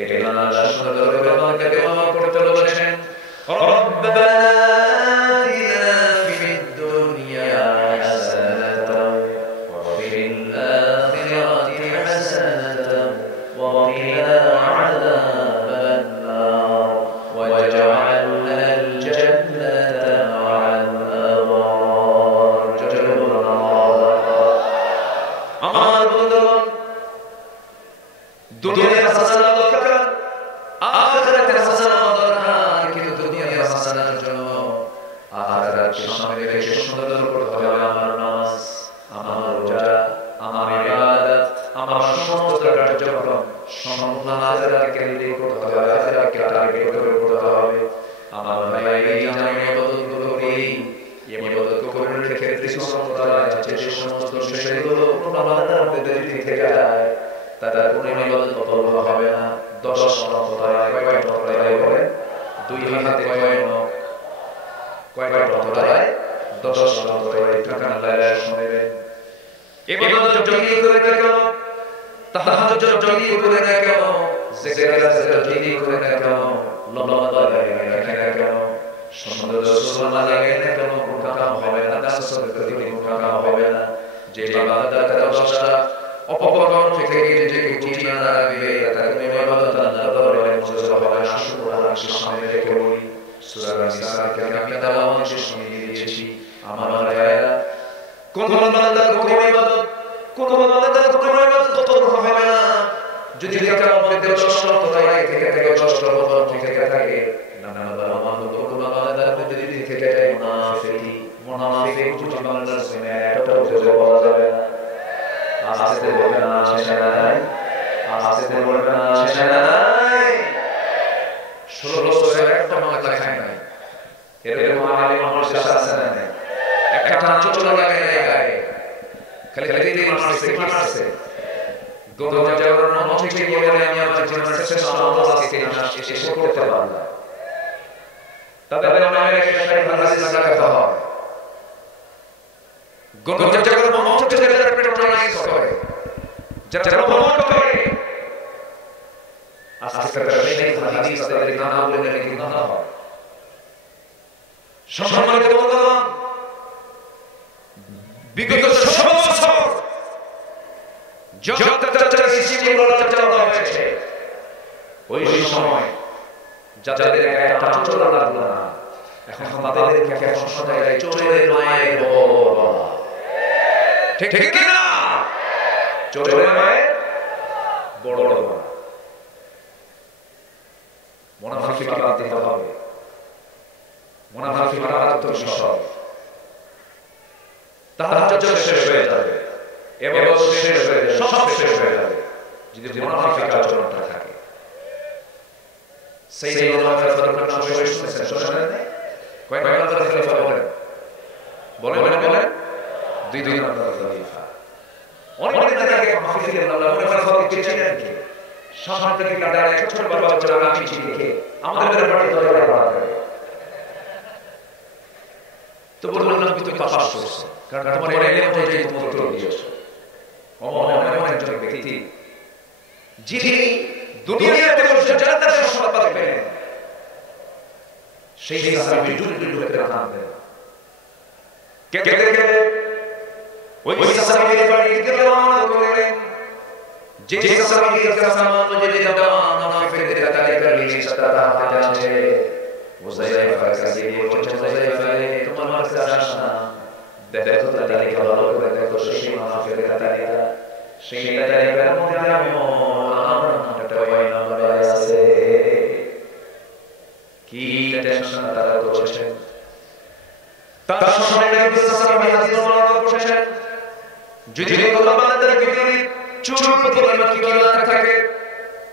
এটা আল্লাহ সুন্দর করে আমাকে দোয়া করতে বলেছেন রব্বানা আতিনা ফিদ দুনিয়া হাসানাতাও ওয়া ফিল আখিরাতি হাসানাতাও ওয়া কিনা আযাবান নার ওয়াজআলনা আল জান্নাতা মা'আল আবরার আমার বন্ধুগণ দুনিয়ার হাসানাত দরকার আখিরাতের হাসানাত দরকার কিন্তু দুনিয়ার হাসানাতের জন্য আখিরাতকে সামনে রেখে সুন্দর করতে হবে আমার নামাজ আমার রোজা আমার ইবাদত আমার সমস্ত কার্যক্রম সম্পূর্ণ আখিরাতকে কেন্দ্রিক করতে হবে আখিরাতকে টার্গেট করে করতে হবে আমার ভাই এই জানাই ইবাদতগুলো করি ইবাদতগুলোর ক্ষেত্রে সমস্যাটা আছে যে সমস্ত বিষয়গুলো কোনো বাধার মধ্যে থেকে যায় তারা কোনো ইবাদত কবুল হবে না 10 তলায় কয় তলায় বলে দুই হাতে কয় তলায় 10 তলায় টাকা লাগায় শুনবে ইবাদত জলদি করে দেখো তাহাজ্জুদ জলদি করে দেখো জিকির জলদি করে দেখো লম্বা লাগায় দেখো সুন্দর সুবহানাল্লাহ লাগায় দেখো কোনো কাম হবে না তাসবিহ করে কোনো কাম হবে না যে ইবাদতটা দশটা অপকরণ থেকে নিজেকে গুটিয়ে না রাখবে তার ইবাদত আল্লাহ দরবারে মুজজ্জা হবে না সুবহানাল্লাহ সামনে রেখে বলি সূরা নিসা-কে আমি তেলাওয়াত শুনিয়ে দিয়েছি আমার ভাইরা কোন বান্দা কোন ইবাদত কোন বান্দা কোন ইবাদত কবুল হবে না যদি কারো মধ্যে কষ্ট হয় থেকে কষ্ট থেকে থাকে না আমার কোন বান্দা যদি থেকে যায় মুনাফিক যদি বান্দার সিনে একটা বুঝে বলা যাবে না আস্তে বলবে না শেষে নাই আস্তে বলবে না শেষে নাই 16 বছরের একটা মাথা খায় নাই এরকম আলে মানুষ আছে না একটা চোট লাগায় গায়ে খালি দিন মারছে গোগো যাওয়ার মন থেকে বলে আমি আমার জীবনের শেষ আল্লাহ আজকে শেষ করতে পারলাম তাদের নামে একটা হাদিস লাগাতে হয় গোগো যাওয়ার মন থেকে যারা পেট্রোলাইজ করে যারা প্রমোট করে আজকে সেই হাদিস তাদের নাম বলে নাকি না হয় সম্মানিত বন্ধুগণ বিগত 16 বছর যত সিস্টেম চর্চা হয়েছে ওই সময় যাদের একটা চোর লাগলো না এখন তাদেরকে এখন সদাই চোরের মায়ের বলা ঠিক ঠিক কি না চোরের মায়ের বড় বড় মুনাফিক বাদ দিতে হবে মুনাফিক মারাত্মক বিষয় তাহাজ্জুদ শেষ হয়ে যাবে এবাদত শেষ হয়ে যাবে সব শেষ হয়ে যাবে যদি মুনাফিক আচরণটা থাকে সাইয়েদনা ফারুক নাম শুনেছেন শুনেছেন কয়বার খলিফা বলেন দুই নম্বর খলিফা অনেক জায়গায় মাহফিলে আল্লাহ ফারুককে চেনেন কি সামনে থেকে দাঁড়ায় ছোট ছোট বাচ্চারা আমি চিনি কে আমাদের বাড়ি ধরে বাড়া তো বললাম না তুমি তো পাস করছো কারণ তোমার এলাকায় যে তোমার উত্তর দিয়েছো এমন একজন ব্যক্তি যিনি দুনিয়াতে বসে জান্নাতের সংবাদ পাবেন সেই সাহাবী দুনিয়াতে রাখবেন কে ওই সাহাবীর বাড়ি থেকে রওনা করলেন যে সাহাবীর কাছে মুজে জবান মুনাফিকদের তালিকা করলেন সাদা হাতে আছে মুজাইফা কাছে বলছে মুজাইফা তোমার কাছে আসনা দেখো তালিকা ভালো করে দেখো সেই মুনাফিকদের তালিকা সেই তালিকার মধ্যে আমার নামটা ওই নাম্বারে আছে কি টেনশন তারা করছেন তার সামনে নবী সাল্লাল্লাহু আলাইহি ওয়াসাল্লাম করছেন যদি কোনো বান্দাকে যদি চুল পরিমাণ কি বলা থাকে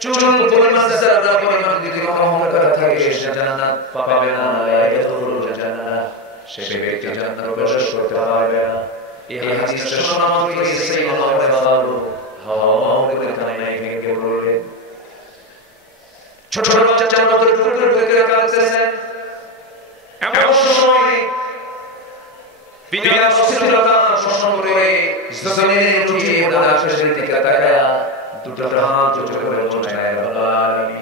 চুল পরিমাণ যারা পরিমাণ যদি কম করা থাকে সে জান্নাত পাবে না ইয়াদখুলুল জান্নাহ সে ব্যক্তি জান্নাতে প্রবেশ করতে পারবে না এই হাদিসটা শোনা মাত্রই সাইয়্যিদুল ফারুক হাওয়া করে কানে ভেঙে পড়লেন ছোট ছোট বাচ্চারা মতো টুকরো করে কাঁদতেছেন এমন সময় বিনা অস্থিরতা শোষণ করে জমিনে উঠিয়ে ওনার শেষের দিকে তাকায়া দুটো হাত জোর করে বলছেন আল্লাহ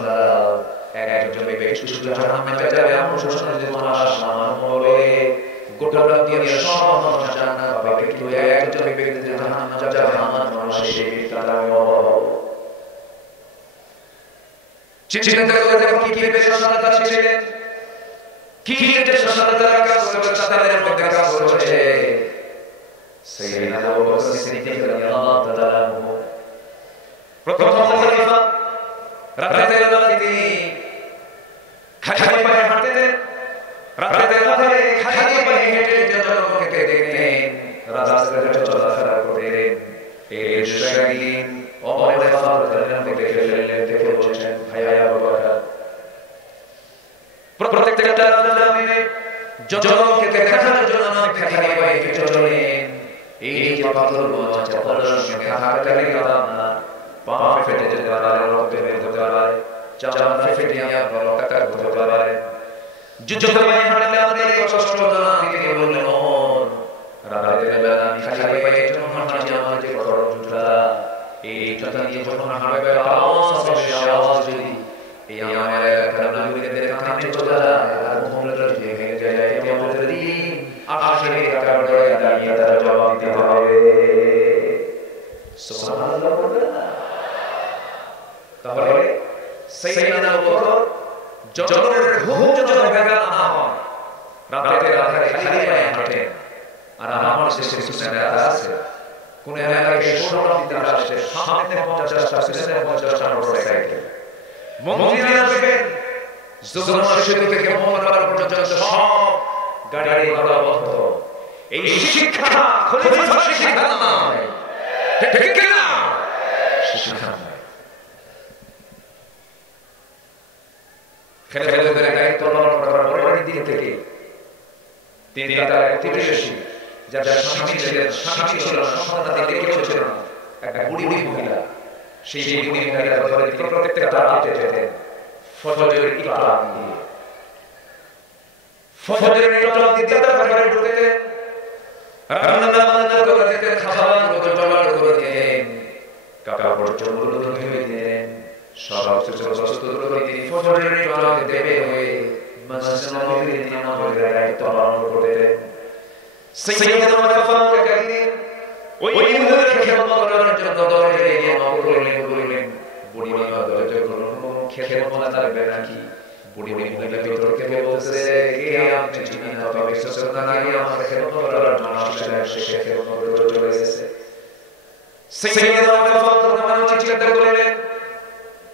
ঘোষণা দাও একজন ব্যক্তি শুধু জাহান্নামে যাবে এমন ঘোষণা যদি তোমার সামনে বলে গোটা দুনিয়ার সব মানুষ জান্নাত পাবে কিন্তু একজন ব্যক্তি জাহান্নামে যাবে আমার মানুষ সেই তারাও চিন্তা করে দেখো কি কি পেশাদার ছিলেন কি কি পেশাদার কাজ করেছে তাদের মধ্যে কাজ করেছে সাইয়েদনা আবু বকর সিদ্দিক রাদিয়াল্লাহু তাআলা আনহু প্রথম খলিফা রাতের বেলা তিনি খালি পায়ে হাঁটতেন রাতের বেলায় খালি পায়ে হেঁটে জনগণকে দেখতেন রাস্তায় চলাফেরা করতেন এই দৃশ্যহীন ওমর ফারুক রাদিয়াল্লাহু তাআলা দেখে বলছেন ভাই আবু বকর প্রত্যেকটা রাতে জনগণকে দেখানোর জন্য আমি খালি পায়ে হেঁটে চলেন এই যে পাথরগুলো আছে পাথরের সঙ্গে হাঁটতে গেলাম না পা ফেটে যেতে পারে রক্ত বের হতে পারে চামড়া ফেটে গিয়ে রক্ত হতে পারে যুদ্ধ করে হাঁটলে আমাদের কষ্ট না তিনি বললেন ওমর রাতের বেলা আমি খালি পায়ে হেঁটে হাঁটছি আমার যে খরচটা এই কথা নিয়ে যখন হাঁটবে আওয়াজ যদি এই আমার একটা নবীদের কানে চলে যায় আর মোহনটা ভেঙে যায় কেমন দিন আখেরে কারণে দাঁড়িয়ে তার জবাব দিতে হবে সুবহানাল্লাহ তাহলে সাইয়েদনা আবু বকর জনগণের ঘুম যেন ব্যাঘাত না হয় রাতের আধারে খালি পায়ে হাঁটেন আর আমার দেশে সুসেনা আছে কোন এলাকায় সোনা দিতে আসে সামনে 50টা পিছনে 50টা মোটরসাইকেল মন্দিরে আসবেন যমুনা সেতু থেকে মোহনবাজার পর্যন্ত সব গাড়ি ঘোড়া বন্ধ এই শিক্ষা খলিফা শিক্ষা নয় ঠিক না শিক্ষা খেলাধুলার দায়িত্ব পালন করার পরের দিন থেকে তিনি তার প্রতিবেশী যারা স্বামী ছিল সন্তানাদি কেউ ছিল না একটা বুড়ি মহিলা সেই বুড়ি মহিলার ঘরে তিনি প্রত্যেকটা রাতে যেতেন ফজরের ইকরাম দিয়ে ফজরের ইকরাম দিতে তার ঘরে ঢুকতেন রান্না বান্না করে দিতেন খাবার জোগাড় করে দিতেন কাপড় চোপড় ধুয়ে দিতেন সব কিছু প্রস্তুত করে তিনি ফজরের ইকরাম দেবে হয়ে মসজিদ নববীতে নামাজের দায়িত্ব পালন করতেন সাইয়েদনা ওমর ফারুক একদিন ওই মহিলাকে খেদমত করার জন্য দরজা দিয়ে বললেন বুড়ি মহিলা দরজা খুলুন খেদমত করবে নাকি বুড়ি মহিলা ভিতর থেকে বলছে কে আপনি চিনেন না তবে সসনা নিয়ে আমার খেদমত করার জন্য আসলে সে খেদমত করে চলে এসেছে সাইয়েদনা ওমর ফারুক নামাজ চিন্তা করলেন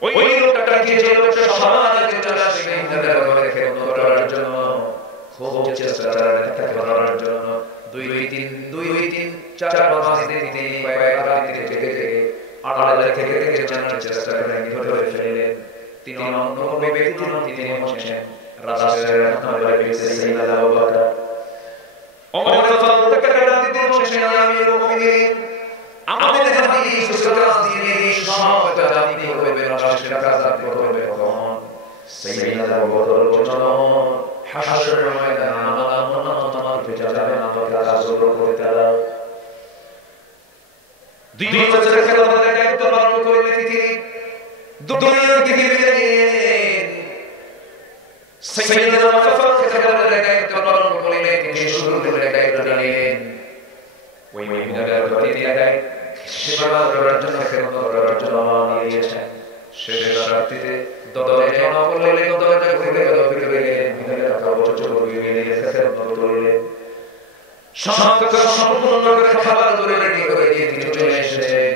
ওই লোকটা কি যে লোকটা সমাজে চলে আসে ইন্দ্রের ঘরে খেদমত করার জন্য খুব চেষ্টা করার জন্য দুই তিন চার পাঁচ দিন তিনি রাতে থেকে আড়ালে থেকে জানার চেষ্টা করেন ধরে ফেলেন তিনি অন্য ব্যক্তি তিনি বসেছেন রাসূলের নামে বলেছে সাইয়েদনা আবু বকর ওমর ফারুক তাকে রাতে দিন বসেছেন আমিরুল মুমিনিন আমাদের হাদিস সুরাত দিয়ে সব জানি করবে রাসূলের কাজ করবে তখন সাইয়েদনা আবু বকর বলেন হাসরের ময়দানে আমার তোমার পেছনে যাবে না তো কাজ করতে দাও দুই বছরের খেলাধুলার দায়িত্ব পালন করলেন তিনি দুনিয়া থেকে বিদায় নিলেন সাইয়েদনা ওমর ফারুক খেলাধুলার দায়িত্ব পালন করলেন তিনি শুরুর দায়িত্ব নিলেন ওই মহিলার প্রতি দায়িত্ব সেবা করার জন্য খেদমত করার জন্য নিয়েছেন শেষ রাত্রিতে দরজা না করলে দরজা খুলে ফিরে গেলেন মহিলার কাপড় চোপড় ধুয়ে খেদমত করলেন সম্পূর্ণ করে খাবার রেডি করে দিয়ে তিনি চলে এসেছেন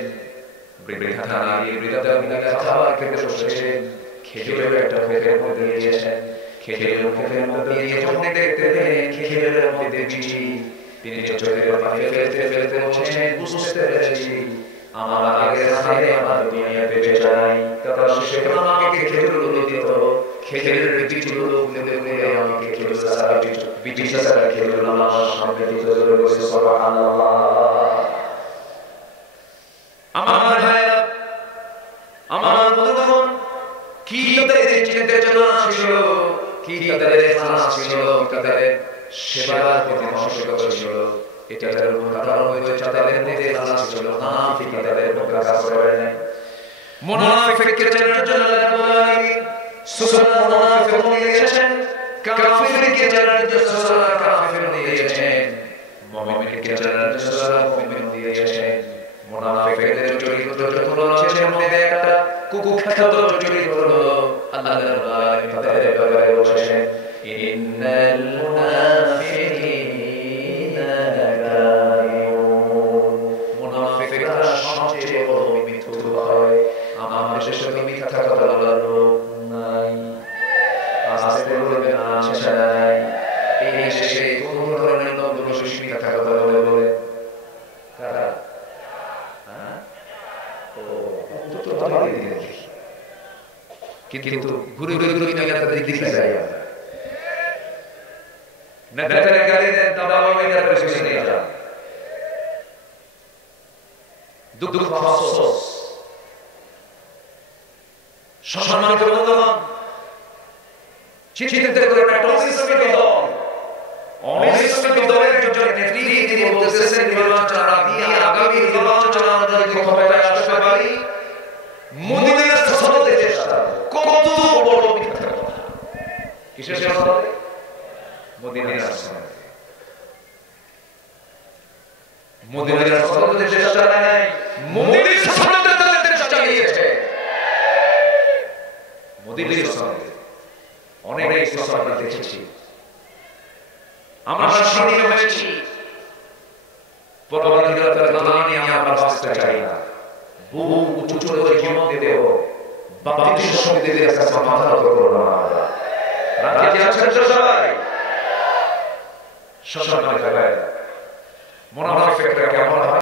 বৃদ্ধা নারী বৃদ্ধা মহিলা খাবার খেতে বসেছেন খেজুরের একটা মুখের মধ্যে দিয়েছেন খেজুরের মুখের মধ্যে দিয়ে যখন দেখতে পেলেন খেজুরের মধ্যে বীজ তিনি চোখের পানি ফেলতে ফেলতে বলছেন বুঝতে পেরেছি আমার আগের হাতে আমার দুনিয়া বেঁচে যায় কারণ সে আমাকে খেজুরগুলো দিত খেজুরের বীজগুলো ফেলে ফেলে আমাকে খেজুর সারা বীজ সারা খেজুর আমার সামনে দিত বলে সুবহানাল্লাহ আমার ভাইরা আমার বন্ধুগণ কি তাদের চিন্তা চেতনা ছিল কি তাদের ইখলাস ছিল তাদের সেবার প্রতি মানসিকতা ছিল এটার কারণ হয়তো তাদের মধ্যে ইখলাস ছিল না ঠিক তাদের মধ্যে কাজ করে নাই মুনাফিককে চেনার জন্য রাব্বুল আলামিন সূরা মুনাফিকুন দিয়েছেন, কাফিরকে চেনার জন্য সূরা কাফিরুন দিয়েছেন, মুমিনকে চেনার জন্য সূরা মুমিনুন দিয়েছেন। মুনাফিকদের চরিত্র হলো এর মধ্যে একটা কুখ্যাত চরিত্র হলো আল্লাহ রাব্বুল আলামিন তাদের ব্যাপারে বলেছেন, ইন্নাল মুনাফিকিনা লাকাযিবুন। মুনাফিকরা সবচেয়ে বড় মিথ্যুক হয়। আমার সাথে মিথ্যা কথা বলার লোক নাই, আস্তে বলবেন আচ্ছা নাই। এই দেশে কোন ধরনের লোক মিথ্যা কথা বলে কারা? কিন্তু ঘুরে ঘুরে ঘুরে তাদের দিকে যায় নেতারা গালি দেন, তারাও এটা পেছনে নিয়ে যান। দুঃখ আফসোস সম্মানিত বন্ধুগণ, চিন্তা করে একটা ইসলামী দল, ইসলামী দলের একজন নেত্রী তিনি বলতেছেন নির্বাচন দিয়ে আগামী নির্বাচন আমরা যদি ক্ষমতায় আসতে পারি মদিনার সনদে চেষ্টা। কত বড় মিথ্যা কথা! কিসের সনদে? মদিনার সনদে। মদিনার সনদে চেষ্টা নাই, মদিনার সনদে তাদের চেষ্টা নিয়েছে। মদিনার সনদে অনেক কিছু আমরা দেখেছি, আমরা সামনে হয়েছি। পরবর্তীকালে তারা নিয়ে আমরা বাঁচতে চাই না। বহু উঁচু করে জীবন দেব, বাতিল শক্তিদের কাছে মাথা নত করব না আমরা। রাজি আছেন তো সবাই? সবাই মুনাফিকরা কেমন হয়?